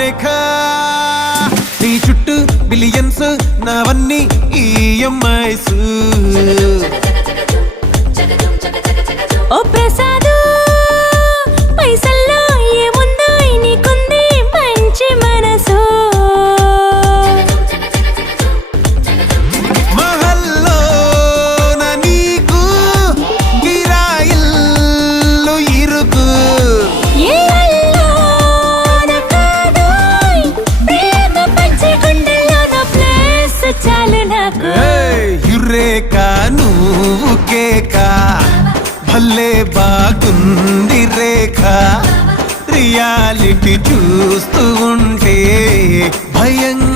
రేఖ నీ చుట్టూ బిలియన్స్ నావన్నీ ఈఎంఐస్ ఓ ప్రసాదు పైసల్లో ఏముందో నీకుంది మంచి మనసు మహల్లో నా నీకు గిరాయిల్లు ఇరుకు ఏళ్ళలో కాదోయ్ ప్రేమ పంచి గుండెల్లో ప్లేస్ చాలు నాకు యురేక నువ్వు కేక భలే బాగుంది రేఖ రియాలిటీ చూస్తూ ఉంటే భయంగా